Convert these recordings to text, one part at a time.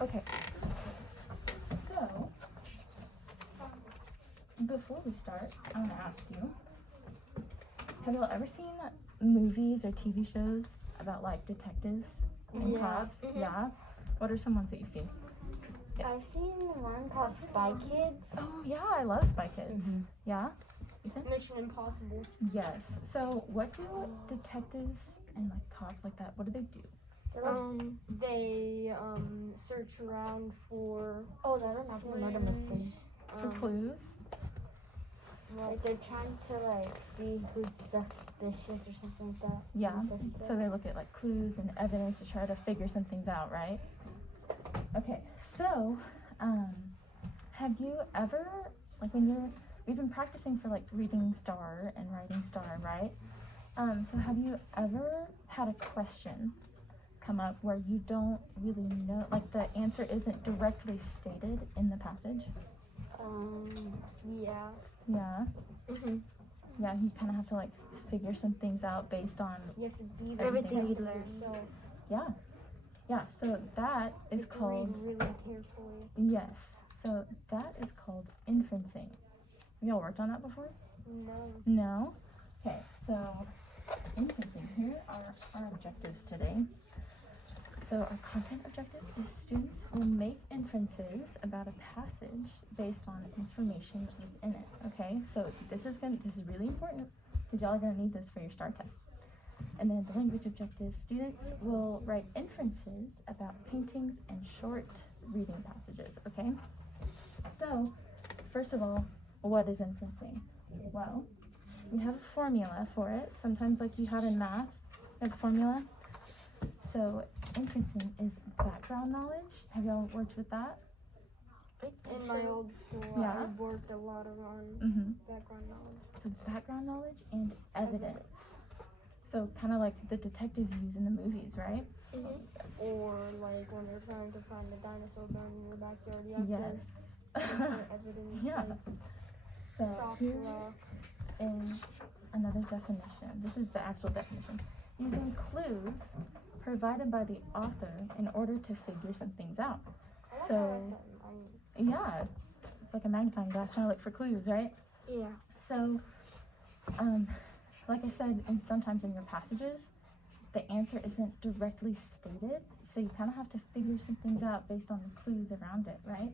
Okay. So, before we start, I want to ask you, have y'all ever seen movies or TV shows about like detectives and cops? Mm-hmm. Yeah. What are some ones that you've seen? Yes. I've seen one called Spy Kids. Oh yeah, I love Spy Kids. Mm-hmm. Yeah. Ethan? Mission Impossible. Yes. So, what do detectives and like cops like that? What do they do? They search around for That reminds me of another mystery. For clues? Like they're trying to like see who's suspicious or something like that. Yeah. So they look at like clues and evidence to try to figure some things out, right? Okay. So, have you ever like we've been practicing for like reading star and writing star, right? So have you ever had a question come up where you don't really know, like the answer isn't directly stated in the passage? yeah. Yeah. Mm-hmm. Yeah, you kind of have to like figure some things out based on You have to be everything you else. learn yourself. Yeah. Yeah, so that is called, Read really carefully. yes, so that is called inferencing. Y'all worked on that before? No. No? Okay, so inferencing, here are our objectives today. So our content objective is students will make inferences about a passage based on information within it, okay? So this is really important because y'all are gonna need this for your STAR test. And then the language objective, students will write inferences about paintings and short reading passages, okay? So, first of all, what is inferencing? Well, we have a formula for it. Sometimes like you have in math, you have a formula. So, inferencing is background knowledge. Have y'all worked with that? In my old school, Yeah. I worked a lot on Mm-hmm. background knowledge. So, background knowledge and evidence. So, kind of like the detectives use in the movies, right? Mm-hmm. Or like when they're trying to find a dinosaur bone in your backyard, you have Yes. to look for evidence. Yeah. Like So, shock here rock. is another definition. This is the actual definition. Using clues provided by the author in order to figure some things out. So, yeah, it's like a magnifying glass trying to look for clues, right? Yeah. So, like I said, and sometimes in your passages, the answer isn't directly stated, so you kind of have to figure some things out based on the clues around it, right?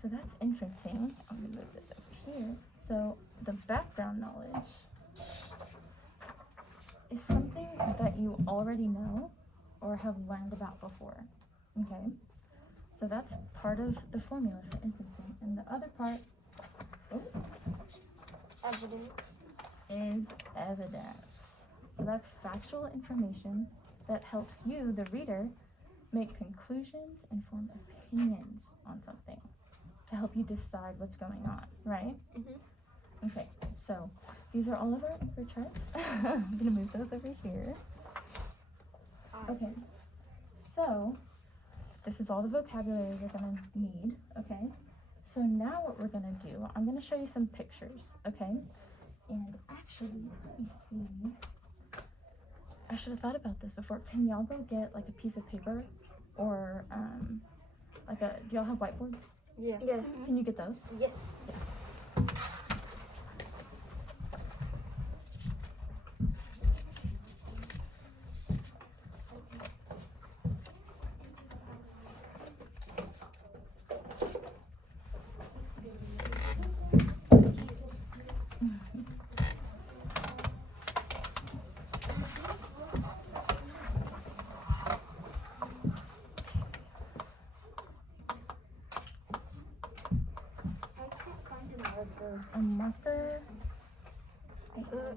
So that's inferencing. I'm gonna move this over here. So the background knowledge is something that you already know or have learned about before, okay? So that's part of the formula for inferencing. And the other part Evidence. is evidence. So that's factual information that helps you, the reader, make conclusions and form opinions on something to help you decide what's going on, right? Mm-hmm. Okay, so these are all of our info charts. I'm gonna move those over here. Okay, so this is all the vocabulary you're gonna need, okay? So now what we're gonna do, I'm gonna show you some pictures, okay? And actually, let me see. I should have thought about this before. Can y'all go get like a piece of paper or do y'all have whiteboards? Yeah. Yeah. Can you get those? Yes. Yes. A marker.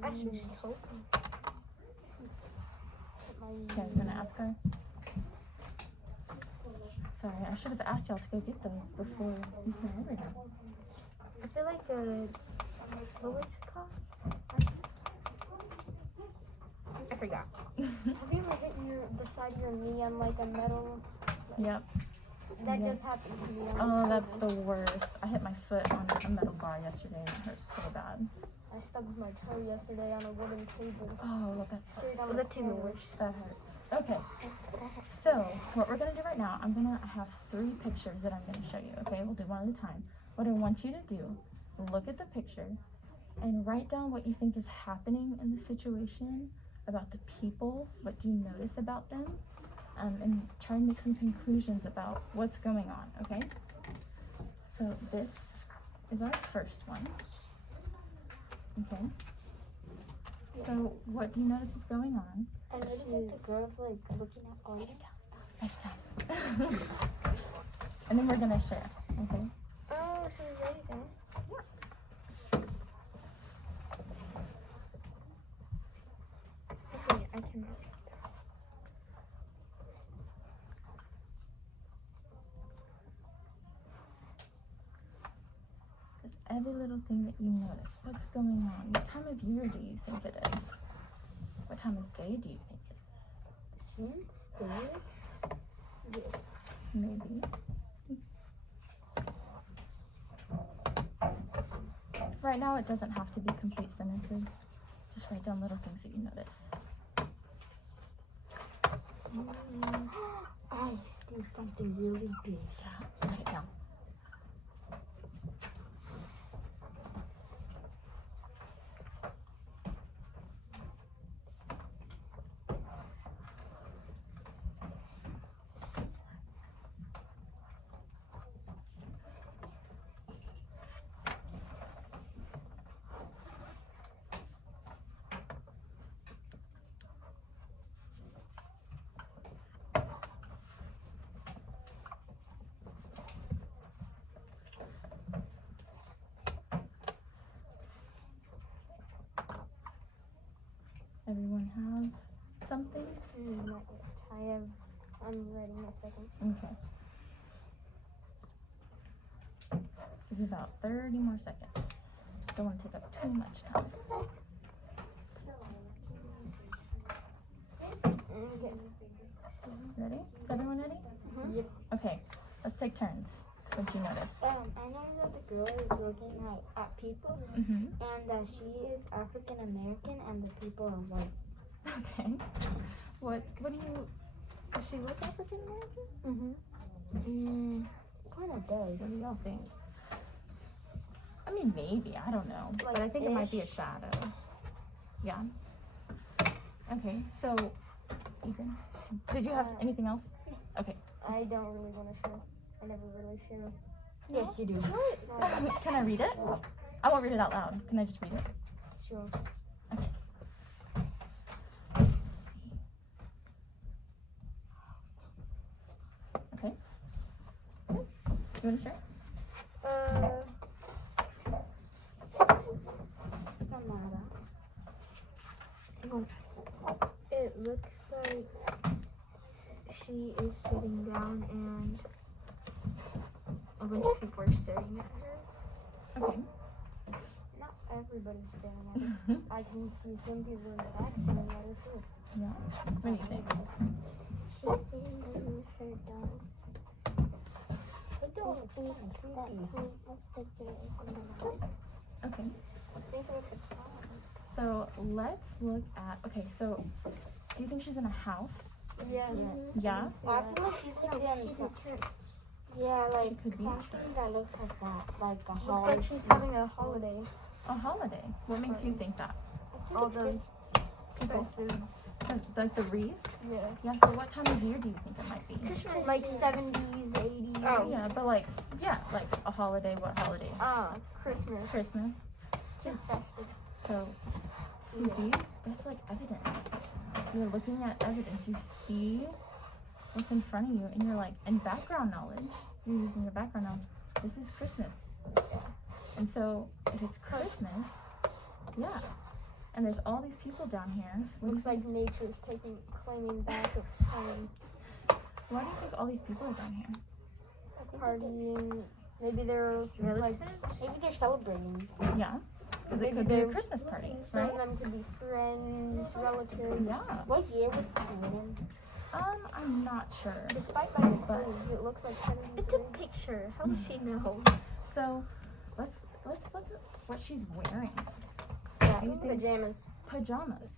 Actually, taupe. Okay, I'm gonna ask her. Sorry, I should have asked y'all to go get those before you came over here. I feel like what was it called? I forgot. Have you ever hit the side of your knee on like a metal? Yep. That Yeah. just happened to me. Oh, that's the worst. I hit my foot on a metal bar yesterday and it hurt so bad. I stubbed my toe yesterday on a wooden table. Oh, that's Straight on Was the it even floor. worse? that hurts. Okay, so what we're gonna do right now, I'm gonna have 3 pictures that I'm gonna show you. Okay, we'll do one at a time. What I want you to do, look at the picture and write down what you think is happening in the situation, about the people, what do you notice about them, and try and make some conclusions about what's going on, okay? So this is our first one, okay? So what do you notice is going on? I noticed that the girl's like looking at all. Write it down. And then we're gonna share, okay? Oh, so is anything? Okay, I can. Just every little thing that you notice. What's going on? What time of year do you think it is? What time of day do you think it is? Spirits? Yes. Maybe. Right now, it doesn't have to be complete sentences. Just write down little things that you notice. I see something really big. Yeah, write it down. Everyone have something? Not yet. I'm writing my second. Okay. Give you about 30 more seconds. Don't want to take up too much time. Okay. Ready? Is everyone ready? Yep. Okay, let's take turns. What'd you notice? I know that the girl is looking at people, Mm-hmm. and that she is African American, and the people are white. Okay. What do you, does she look African American? Kind of does. What do y'all think? I mean, maybe, I don't know. But I think it might be a shadow. Yeah. Okay, so, Ethan, did you have anything else? Okay. I don't really want to share. I never really share. Yes, you do. Can I read it? I won't read it out loud. Can I just read it? Sure. Okay. Let's see. Okay. You want to share? Samara. It looks like she is sitting down and a bunch of people are staring at her. Okay. Not everybody's staring at her. I can see some people in the back staring at her too. Yeah. What do you think? She's sitting with her dog. The dog is so creepy. Okay. Think about the top. So let's look at. Okay. So, do you think she's in a house? Yes. Yeah. I feel like she's gonna be on the yeah, like She could be. something that looks like that, like a Looks holiday. like she's having a holiday. A holiday. What makes you think that? All the People. Like the wreaths? Yeah. Yeah. So what time of year do you think it might be? Like 70s, 80s. Oh yeah, but like a holiday. What holiday? Christmas. Christmas. It's too festive. So see these? That's like evidence. You're looking at evidence. You see what's in front of you, and you're like, and background knowledge. You're using your background knowledge. This is Christmas. And so if it's Christmas, yeah. And there's all these people down here. Looks like nature's claiming back its time. Why do you think all these people are down here? Partying. Maybe they're like, Maybe they're celebrating. Yeah. Because it Maybe could be a they're- Christmas party, some right? of them could be friends, relatives. Yeah. What year was it in? I'm not sure. Despite by the But- clothes, it looks like 70s. It's a picture. How does she know? So let's look at what she's wearing. do you think Pajamas. pajamas?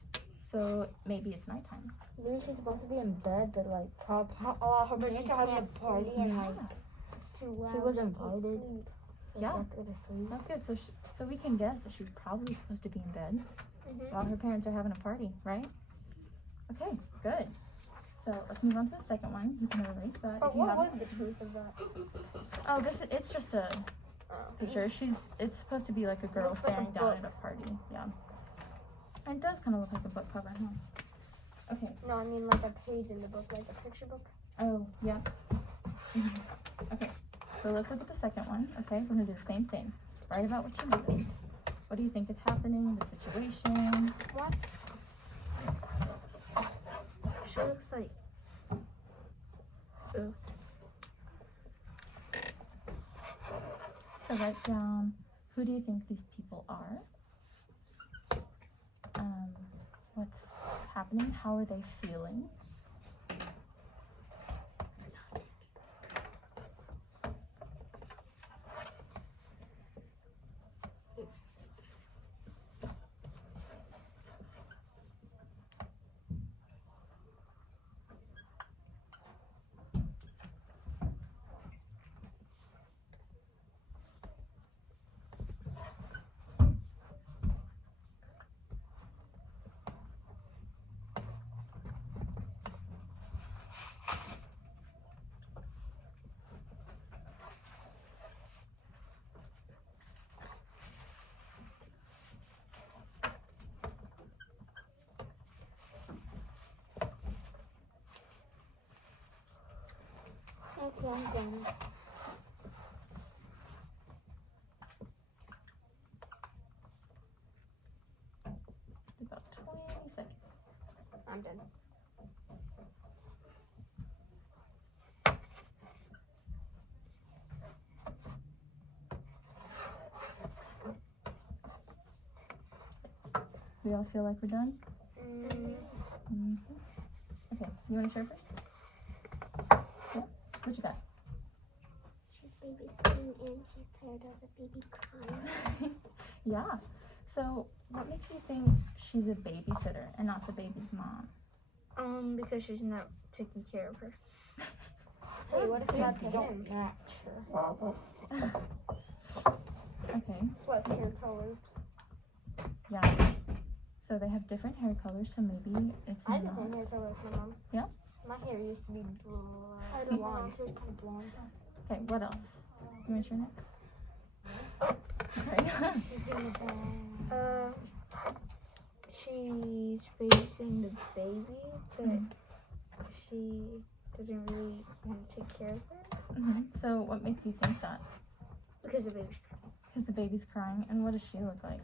So maybe it's nighttime. Maybe she's supposed to be in bed, but like her parents are having a party and like It's too loud. she was invited. So Yeah. she had to go to sleep. That's good. So we can guess that she's probably supposed to be in bed while her parents are having a party, right? Okay, good. So let's move on to the second one. You can erase that. But if you what have was it. the truth of that? Oh, it's just a picture. It's supposed to be like a girl Looks like a staring down book. at a party. Yeah. It does kind of look like a book cover, huh? Okay. No, I mean like a page in the book, like a picture book. Oh, yeah. Mhm. Okay. So let's look at the second one. Okay, we're gonna do the same thing. Write about what you noticed. What do you think is happening? The situation. What? She looks like. So write down, who do you think these people are? What's happening? How are they feeling? Okay, I'm done. About 20 seconds. I'm done. Do y'all feel like we're done? Mm. Okay, you want to share first? Yeah? What you got? She's babysitting and she's tired of the baby crying. Yeah. So, what makes you think she's a babysitter and not the baby's mom? Because she's not taking care of her. Hey, what if that's Okay. don't match her? Okay. Plus hair color. Yeah. So they have different hair colors, so maybe it's I have the not. same hair color as my mom. Yeah? My hair used to be I don't blonde. know. It's kind of blonde. Okay, what else? You want to share next? Sorry. She's doing the bad. She's babysitting the baby, but she doesn't really want to take care of her So what makes you think that? because the baby's Because the baby's crying, and what does she look like?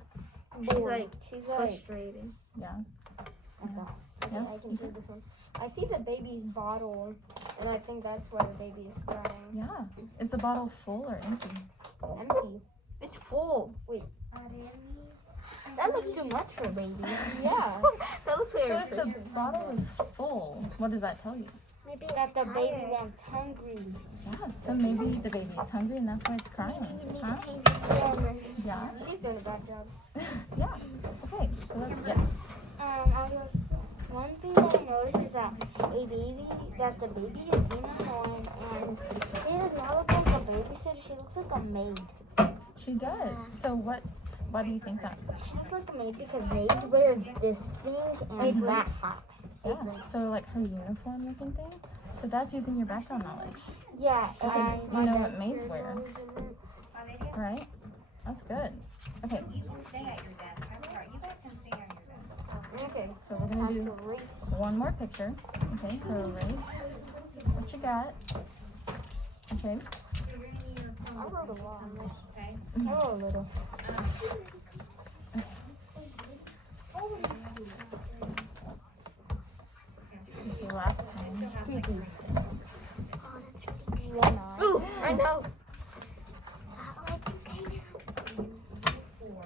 She's like, frustrated. Yeah. okay. Yeah. I can do this one. I see the baby's bottle, and I think that's why the baby is crying. Yeah. Is the bottle full or empty? Empty. It's full. Wait. That looks too much for a baby. Yeah. That looks like So a if the bottle is full, what does that tell you? Maybe That the baby wants hungry. Yeah. So maybe the baby is hungry and that's why it's crying. Huh? Yeah. She's doing a bad job. Yeah. Okay. So that's, yes. One thing that I noticed is that the baby is being annoying, and she does not look like a babysitter. She looks like a maid. She does. So why do you think that? She looks like a maid because maids wear this thing and that hat. Yeah. So like her uniform looking thing. So that's using your background knowledge. Yeah, Because and you know what maids wear, right? That's good. Okay. You can stay at your desk. I'm sorry. You guys can stay on your desk. okay. So we're gonna do one more picture. Okay. So erase what you got. Okay. I wrote a lot on this. Okay. I wrote a little. Okay, last time. Ooh, I know. Four.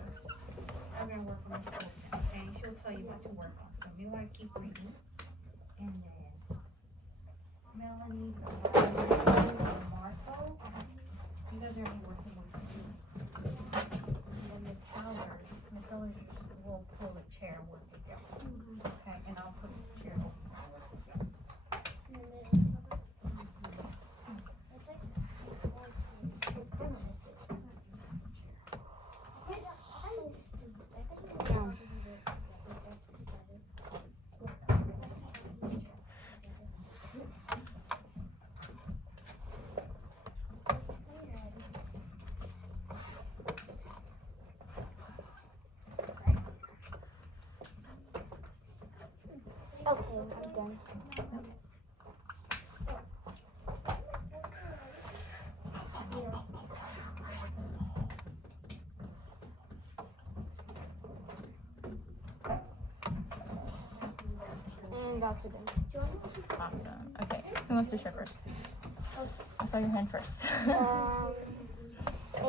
I'm gonna work on this one, okay? She'll tell you what to work on. So we want to keep reading. And then Melanie, Martha. You guys are gonna be working with me. And then Miss Sellers will chair and work with you. Okay, and I'll put the chair over. Okay, I'm done. And also done. Awesome. Okay, who wants to share first? I saw your hand first.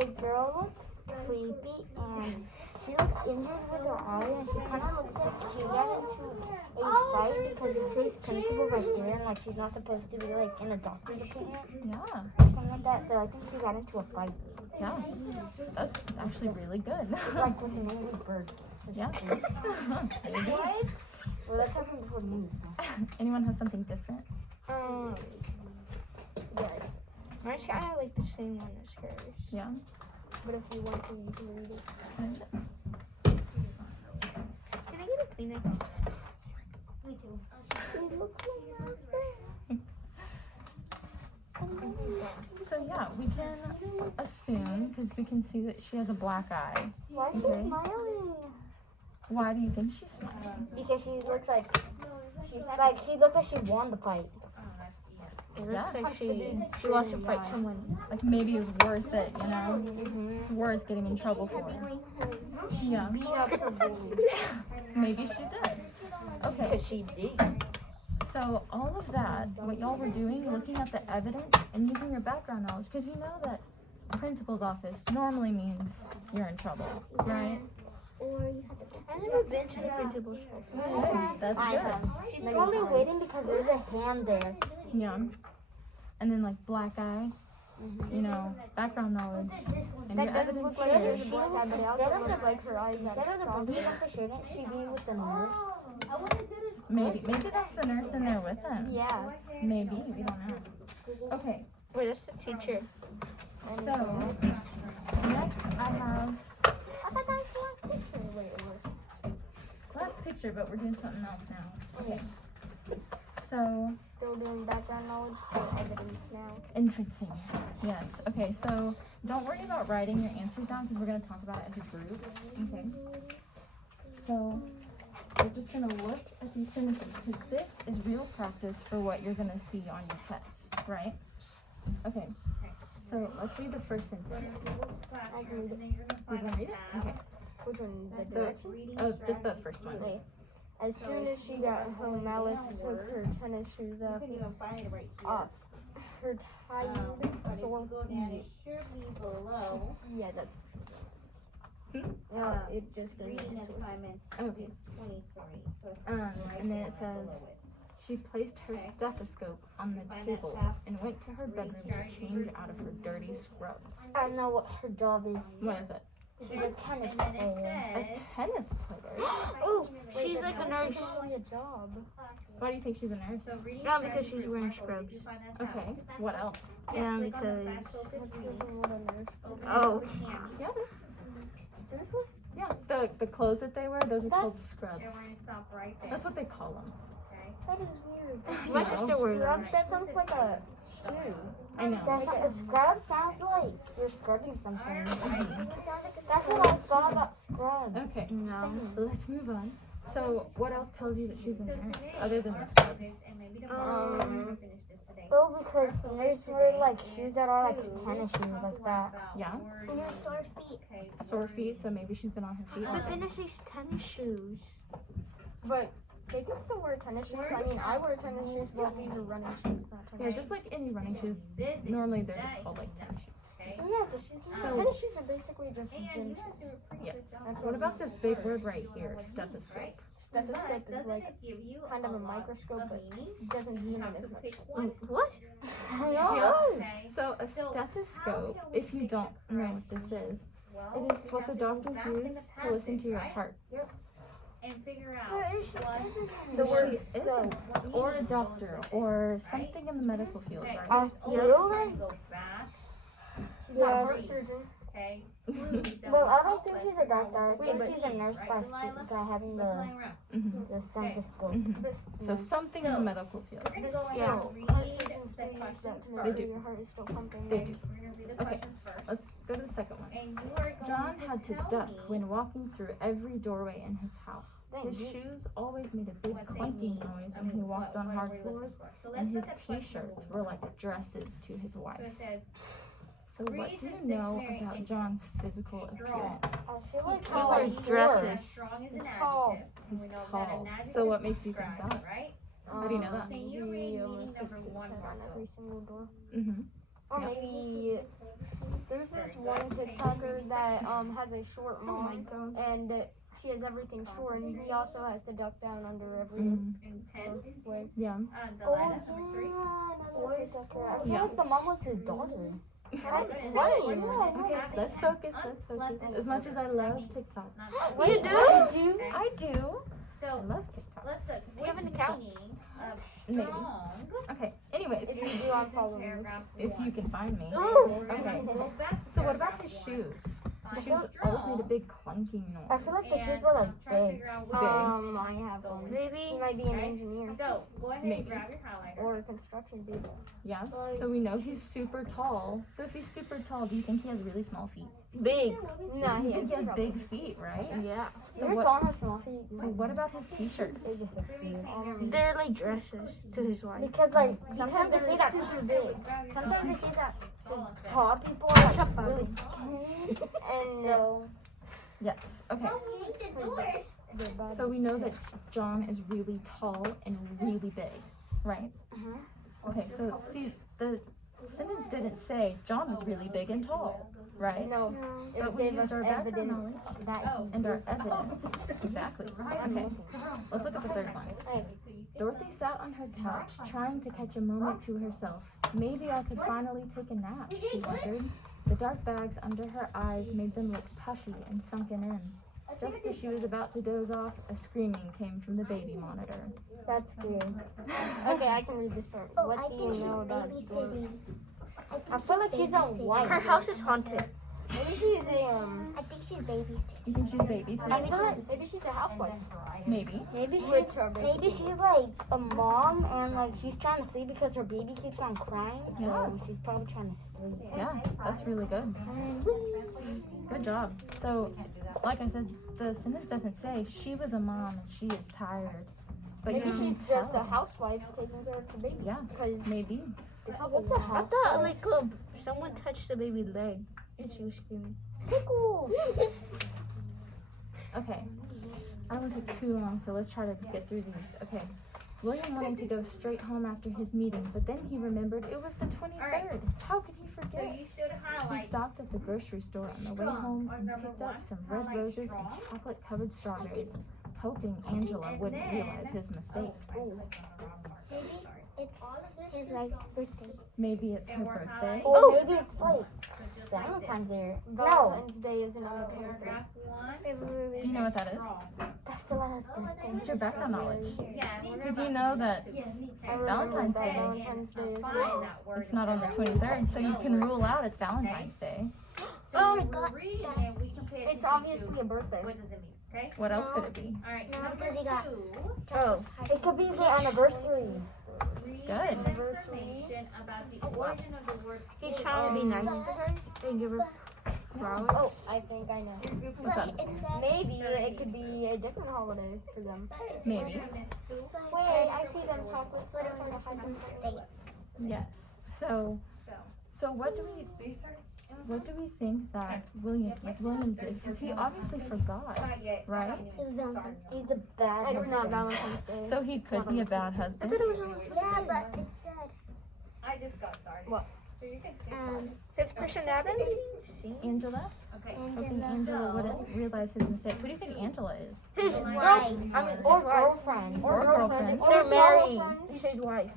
A girl looks creepy and she looks injured with her eye and she kind of looks like she got into a fight because it says principal right there and like she's not supposed to be like in a doctor's appointment Yeah, or something like that. So I think she got into a fight. yeah. That's actually really good. Like with an angry bird. Yeah. Maybe. Well, that's happened before me. So. Anyone have something different? Yes. Mine's kind of like the same one as hers. Yeah. But if you want to, you can read it. And Can I get a Kleenex? Me too. It looks like So yeah, we can assume, because we can see that she has a black eye. Why is she Okay. smiling? Why do you think she's smiling? Because she looks like she looks like she won the fight. It Yeah. looks like she wants to fight someone. Like maybe it was worth it, you know? Mm-hmm. It's worth getting in trouble for. Yeah. Beat up her bully. Maybe she did. Okay, Because she did. so all of that, what y'all were doing, looking at the evidence and using your background knowledge, because you know that principal's office normally means you're in trouble, right? I've never been to the principal's office. Good. That's I good. have. She's probably waiting because there's a hand there. Yeah. And then like black eye, you know, background knowledge. And your That doesn't evidence look like here. she black eye, but it also looks like her eyes are soft. Shouldn't she be with the nurse? Maybe that's the nurse in there with him. Yeah. Maybe, we don't know. Okay, Wait, that's the teacher. so next I have I thought that was the last picture. Wait, it was. last picture, but we're doing something else now. Okay. So Still doing background knowledge for evidence now. inferencing. Yes. Okay, so don't worry about writing your answers down because we're going to talk about it as a group. Okay. So we're just going to look at these sentences because this is real practice for what you're going to see on your test, right? Okay. So let's read the first sentence. I can read it. You want to read it? Okay. Which one? The So, direction? oh, just the first one. Wait. As soon as she got home, Alice took her tennis shoes You off. couldn't even find it right here. Off. Her tired, But if sore you go down, feet. it should be below. Yeah, that's. Um, It just goes. Reading assignments Okay. 23. So it's right And then there it says, below it. she placed her stethoscope on the table and went to her bedroom to change out of her dirty scrubs. I know what her job is. What is it? She's a tennis And then it player. A says, tennis player? Oh, She's like a nurse. a job. Why do you think she's a nurse? so reading No, because strategy she's for wearing example, scrubs. did you find that out? Okay, what else? Yeah, Click on the because. flash focus This screen. isn't what a nurse. Open Oh. it with candy. Yeah, this. Seriously? Yeah, the clothes that they wear, those are called scrubs. And we're going to stop right there. That's what they call them. Okay. That is weird. My sister wears them. Scrubs, that sounds like a shoe. I know. That's like a scrub sounds like you're scrubbing something. Alright. That's what I thought about scrubs. Okay, No. let's move on. So, what else tells you that she's a nurse other than the scrubs? And maybe tomorrow we're going to finish this today. Oh, because nurses wear like shoes that are like tennis shoes like that. Yeah, Your sore feet. Okay. sore feet, so maybe she's been on her feet. all But then day. it says tennis shoes. But they can still wear tennis shoes. I mean, I wear tennis shoes, but these are running shoes, not Yeah, tennis. just like any running shoes, This is normally they're just called like tennis shoes. okay. Yeah, but she's So- tennis shoes are basically just And gym you guys do shoes. a pretty Yes. good job. That's What about this big word right here, stethoscope? Stethoscope But is doesn't like it give you kind of a lot microscope, of but meaning? it doesn't You zoom in have as to much. pick one. What? Okay. So a stethoscope, if you don't know what this is, Well, it is we what have the to go doctors back in use the to listen to passage, your right? heart. and figure out So is she what. So word she isn't, or a doctor, or something in the medical field, Okay, right? so you? it's always trying to go back. She's not a Right. heart surgeon. Okay. Well, I don't think she's a doctor. I Wait, think but she's a nurse right, by, Delilah? by having We're the playing around. Mm-hmm. stethoscope. Mm-hmm. So something in the medical field. We're gonna go ahead Yeah. and read Heart surgeons the do use questions that to make They sure do. your heart is still pumping. They Okay, do. we're gonna read the Okay. questions first. Let's go to the second one. And you are going John to had to tell duck me when walking through every doorway in his house. His shoes always made a big what they clanking mean. noise I when he mean, walked what on are hard we looking floors, for? So and let's his look at question t-shirts number were one. like dresses to his wife. So it says, So what read do this you know dictionary about entry. John's physical Strong. appearance? I feel like He he's wears like dresses. Strong is He's an tall. adjective. And He's we know that tall. an adjective So what makes you think describes, that? Right? How do you know that? Can you read meaning number one, on Marco? every single door. Mm-hmm. Or Yeah. maybe there's this one TikToker that has a short mom and she has everything short and he also has to duck down under every Intense. way. Yeah. Delilah, number three. Another TikToker. I feel Yeah. like the mom was his daughter. Same. Okay, let's focus. Let's focus. As much as I love TikTok, You do? I do. I So love TikTok. let's look. you have an Which account? meaning of Maybe. strong? Okay. Anyways, If you do, I'm following you. Paragraph if you one. can find me. Ooh. Okay. Go back to So what about paragraph his one. shoes? Find The shoes always strong. made a big clunking noise. I feel like the shoes And were I'm like trying to big. figure out which I have one. He Maybe. might be an Okay. engineer So go ahead Maybe. and grab your highlighter. or a construction dude. Yeah. So we know he's super tall. So if he's super tall, do you think he has really small feet? Big. No, You he think he has probably- big feet, right? Yeah. So You're what? tall and small feet. So what about his t-shirts? They're just like weird. They're like dresses to his wife. Because like sometimes they say that super big. Sometimes they say that tall people are like Shut up. really skinny and Yes. Okay. their bodies. So we know that John is really tall and really big, right? Okay. So see, the sentence didn't say John was really big and tall, right? No, But it we gave used us our background evidence knowledge that he and our is evidence. Exactly. Okay. Let's look at the third one. Hey, Dorothy sat on her couch, trying to catch a moment to herself. Maybe I could finally take a nap, she wondered. The dark bags under her eyes made them look puffy and sunken in. Just as she was about to doze off, a screaming came from the baby monitor. that's good. Okay, I can read this part. What do you know about Dorothy? I feel like she's a white. Her house is haunted. Maybe she's I think she's babysitting. You think she's babysitting? I feel like maybe she's a housewife. Maybe. Maybe she's like a mom and like she's trying to sleep because her baby keeps on crying. So Yeah. she's probably trying to sleep. Yeah, that's really good. Good job. So, like I said, the sentence doesn't say she was a mom and she is tired. But Maybe you can she's just a tell. housewife taking care of the baby. Yeah, Because maybe. what's a I housewife? thought like someone touched the baby's leg and she was screaming. Tickle. Okay. I don't want to take too long, so let's try to get through these. Okay. William wanted to go straight home after his meeting, but then he remembered it was the 23rd. How could he So forget? you stood He highlight. stopped at the grocery store on the way home and picked up some red roses and chocolate-covered strawberries, hoping Angela wouldn't realize his mistake. Maybe it's his wife's birthday. Maybe it's her birthday. Or maybe it's like So just like this. Valentine's Day. Valentine's Day isn't on the 23rd. Paragraph one. Do you know what that is? That's Delilah's birthday. What's your background knowledge? Yeah, we're Because gonna you know that I remember Valentine's that Day. Valentine's Day is find that word. it's not on the 23rd, so you can rule out it's Valentine's Day. Oh my God. Reading and we can pay It's attention obviously to a birthday. what does it mean, okay? What else could it be? All right, No, number because he got- 2. Oh. It could be the anniversary. Read Good. information about the origin of the word. He's trying to be nice to her and give her flowers. Oh, I think I know. What's that? It said, Maybe it could be a different holiday for them. Maybe. Wait, I see them chocolates. but it was in state. Yes. So what do we think that William did? Because he obviously forgot, right? It was Valentine's. He's a bad It's husband. not Valentine's Day. So he could be a bad husband. Yeah, but it said, I just got started. What? So you can skip His personality? See? Angela? Okay. Hoping Angela wouldn't realize his mistake. Who do you think Angela is? His Wife. girlfriend. I mean, Or his wife. girlfriend. Or girlfriend. Or They're married. girlfriend. He's his wife.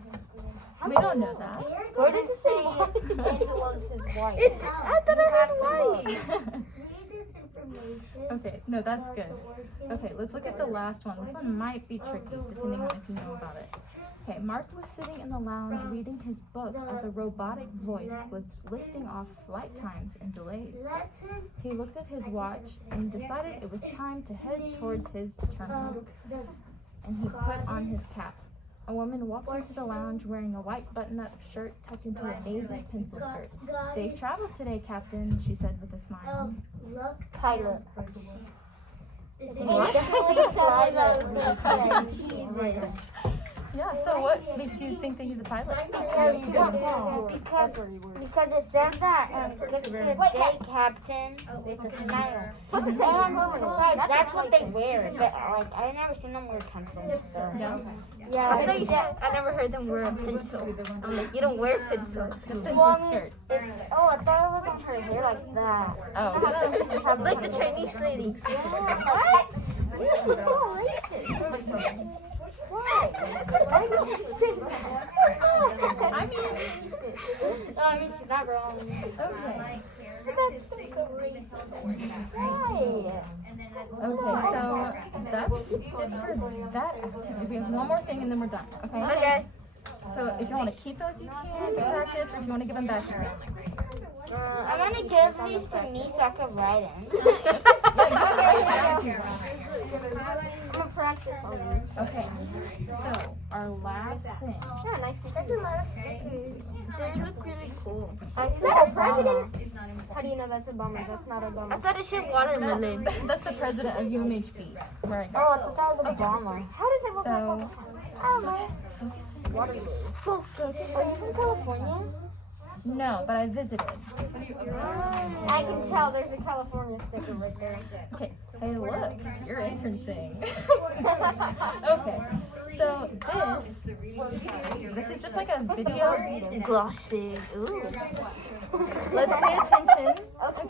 We don't know that. Where does it say Angela's his wife? I thought I had wife. read this Okay, no, that's good. Okay, let's look at the last one. This one might be tricky, depending on if you know about it. Okay, Mark was sitting in the lounge reading his book as a robotic voice was listing off flight times and delays. He looked at his watch and decided it was time to head towards his terminal. And he put on his cap. A woman walked into the lounge wearing a white button-up shirt tucked into a navy pencil skirt. "Safe travels today, Captain," she said with a smile. Pilot. What? Jesus. Yeah, so what makes you think that he's a pilot? Because it said that look to the day, Captain, with a smile. And besides, that's what they wear. But like, I never seen them wear pencils. So. Yeah. I never heard them wear a pencil. I'm like, you don't wear pencils. Pencil skirt. Oh, I thought it was on her hair like that. Oh. Like the Chinese ladies. What? You're so racist. Why? Why did you say that? I mean, she's not wrong. Okay. That's so racist. Why? Okay, so that's it for that activity. We have one more thing and then we're done. Okay? Okay. So if you want to keep those, you can to practice, or if you want to give them back, you can. I'm gonna give these to me so I can write in. I'm gonna practice on these. Okay. So our last thing. Yeah, nice. They look really cool. I see the president. How do you know that's a bomber? That's not a bomber. I thought it said watermelon. That's the president of UMHB. Where I Oh, go. I thought that was Obama. How does it look So like? I don't know. Watermelon. Focus. Are you from California? no, but I visited. I can tell there's a California sticker right there. Okay. Hey, look, you're inferencing. Okay. So this is just like a video. Glossy. Ooh. Let's pay attention. Okay.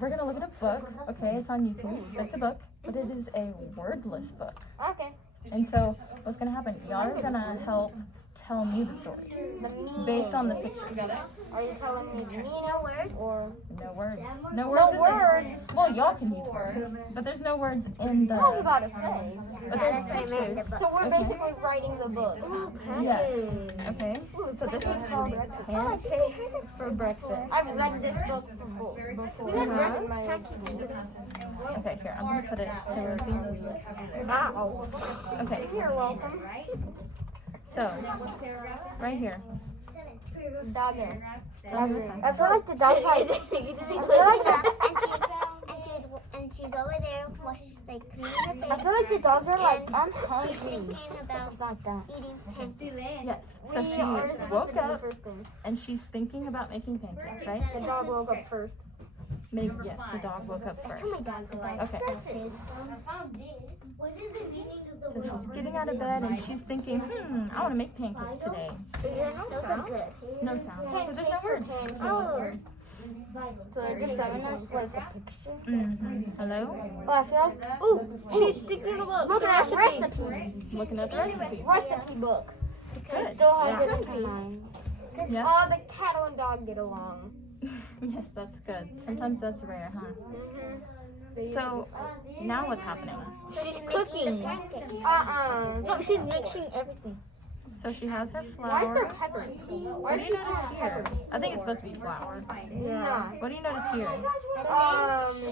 We're gonna look at a book. Okay, it's on YouTube. It's a book, but it is a wordless book. Okay. And so what's gonna happen? Y'all are gonna help tell me the story based on the pictures. Are you telling me no words or No words. No words. Well, y'all can use words, but there's no words in the. I was about to say. But there's pictures. So we're basically writing the book. Yes. Okay. So this is called Pancakes for Breakfast. I've read this book before. Uh-huh. In my own school. Okay, here, I'm gonna put it. Here, Wow. okay, You're welcome. so right here. Dogger. I feel like the dog's like. I feel like And she's over there, like cleaning her face. I feel like the dogs are like, I'm She's hungry. thinking about Like that. eating pancakes. Yes. So she woke up and she's thinking about making pancakes, right? The dog woke up first. Maybe yes, the dog woke up first. Okay. So she's getting out of bed and she's thinking, I want to make pancakes today. Those are good. No sound because there's no words. Oh. So they're just showing us like a picture. Hello? Oh, I feel like. Ooh, she's thinking about Look at the recipe. recipe. Looking at the recipe. Recipe book. Good. Still has it in her mind. Yeah. Oh, the cattle and dog get along. Yes, that's good. Sometimes that's rare, huh? So now what's happening? She's cooking. No, she's mixing everything. So she has her Why is flour. there pepper? What do you notice here? I think it's supposed to be flour. Yeah. What do you notice here?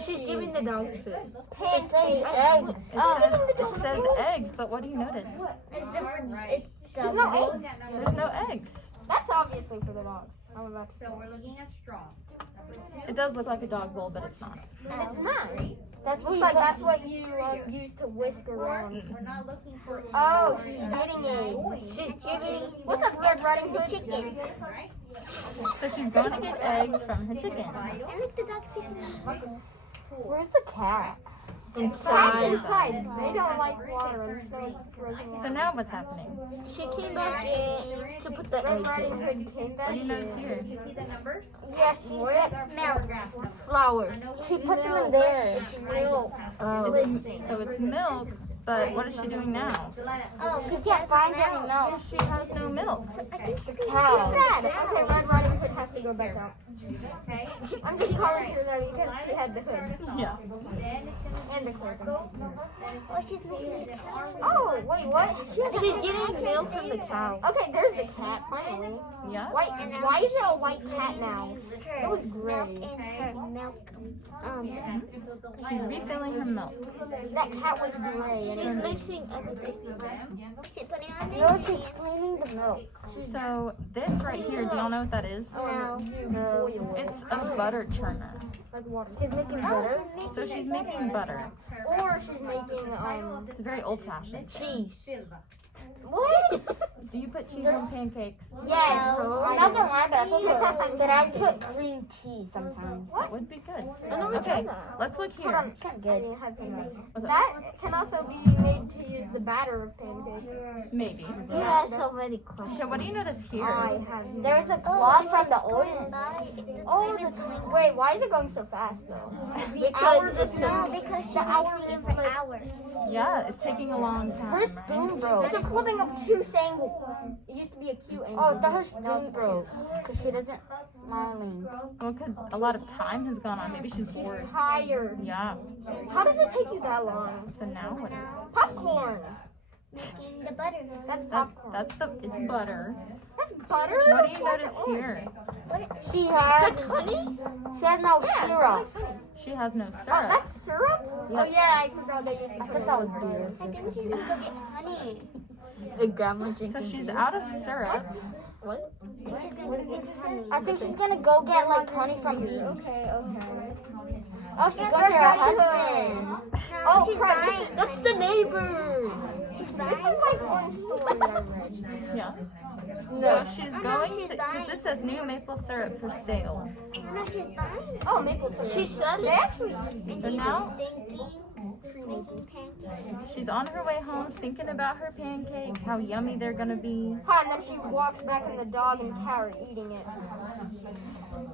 She's giving the dog food. Pancakes, eggs. It says eggs, but what do you notice? There's no eggs. There's no eggs. That's obviously for the dog. I'm about to say. So we're looking at straw. It does look like a dog bowl, but it's not. It's not. That's Looks like that's what you use to whisk around. We're not looking for. Oh, she's getting it. She's giving. What's up, Red Riding Hood? Chicken. Right? So she's going to get eggs from her chickens. And look, the dog's picking. Where's the cat? Cats inside. They don't like water and snow is frozen So water. now what's happening? She came back in to put the Red Riding Hood came back What do you notice in. here? You see the numbers? Yeah, she Milk. flour. She put them in there. Milk. So it's milk, but what is she doing now? Oh, She can't find any milk. She has no milk. I think she Cow. Sad. Okay, Red Riding Hood has to go back out. Okay? I'm just calling her that because she had the hood Yeah. Then it's gonna and the clothing. go. Oh, she's making the cow. Oh, wait, what? She's getting milk from the cow. Okay, there's the cat, finally. Yeah. Why is it a white cat now? It was Milk gray. in her milk. She's refilling her milk. That cat was gray. She's And mixing everything. She's putting on there. no, she's cleaning the milk. So this right here, do y'all know what that is? No. It's a butter churner. Like water. She's making butter. So she's making butter. Or she's making, It's very old fashioned. Cheese. what? Do you put cheese on pancakes? Yes. I'm not gonna lie, but I put cream cheese sometimes. That would be good. I never Okay, tried that. let's look Hold here. on. Good. What's That can also be made to use the batter of pancakes. Maybe. You have so many questions. Okay, what do you notice here? I have. There's a clock from the oil. Oh, Wait, why is it going so fast though? Because it's no, because she's mixing it for hours. Yeah, it's taking a long time. Her spoon broke. It's a flipping of two angles. It used to be a Q angle. Oh, her spoon broke. Because she doesn't smiling. Well, because a lot of time has gone on. Maybe she's She's bored. tired. Yeah. How does it take you that long? So now what? Popcorn. Making the butter. That's That, popcorn. it's butter. That's butter. What do you notice here? She has honey? She has no syrup. She has no Oh, syrup. that's syrup? Yep. Oh yeah, I forgot they used to. I thought that was beer. I think she's gonna go get honey. The grandma drinking. So she's out of syrup. What? She's gonna go get honey. I think she's gonna go get like honey from bees. Okay. Oh, she goes to her husband. Oh, she's crap! buying That's the neighbor. She's This buying. is like one story I read. Yeah. No. So she's no, going she's to, buying. because this says new maple syrup for sale. No, she's buying. Oh, maple syrup. She said They it. actually. So now Making pancakes. she's on her way home thinking about her pancakes, how yummy they're gonna be. Huh, and then she walks back and the dog and cat are eating it.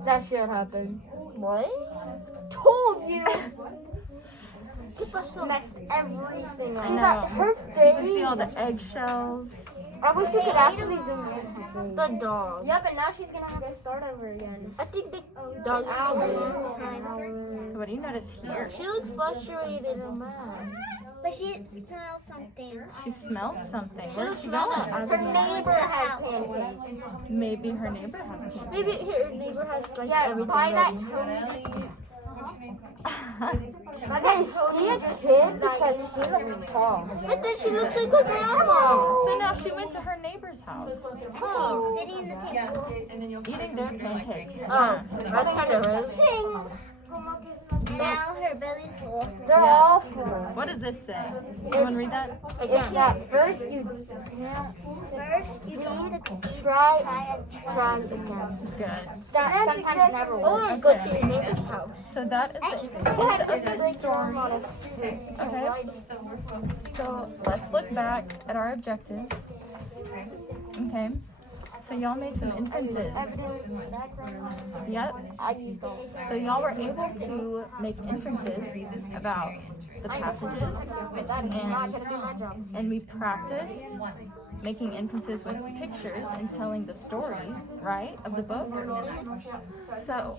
That shit happened. What? Told you. Messed everything I up. know. Her You can see face. all the eggshells. I wish you could actually zoom in. The dog. Yeah, but now she's gonna have to start over again. I think the dog's So what do you notice here? She looks frustrated and mad. But she smells something. She smells something. Where's she smell going? it. Her neighbor has pancakes. Maybe her neighbor has pancakes. Maybe her neighbor has like Yeah, everything buy that ready. Tony. So I can see a kid because she looks tall. But then she looks like a grandma. now she went to her neighbor's house, She's sitting at the table. eating their pancakes. Oh, that's kind of rude. Now her belly's full. They're Yeah. all full. What does this say? Someone read that? It's that first you First, you don't succeed. try Try again. Good. That sometimes never Or works. go to your neighbor's house. So that is the end of the story. Okay. So let's look back at our objectives. Okay. So y'all made some inferences. Yep. So y'all were able to make inferences about the passages, and we practiced making inferences with pictures and telling the story, right, of the book. So,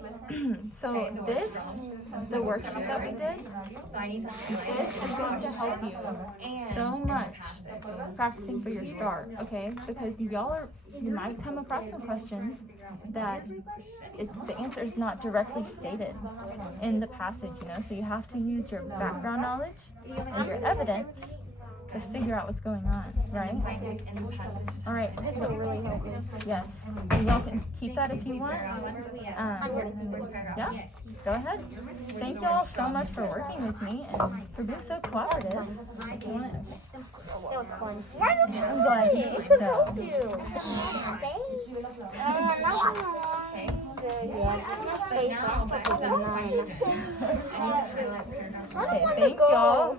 the worksheet that we did, this is going to help you so much practicing for your start, okay? Because you might come across some questions that the answer is not directly stated in the passage, so you have to use your background knowledge and your evidence to figure out what's going on, right? All right. This will really help me. Yes. And y'all can keep that if you want. Yeah, go ahead. Thank y'all so much for working with me and for being so cooperative. It was fun. I'm glad you think so. Okay, thank y'all.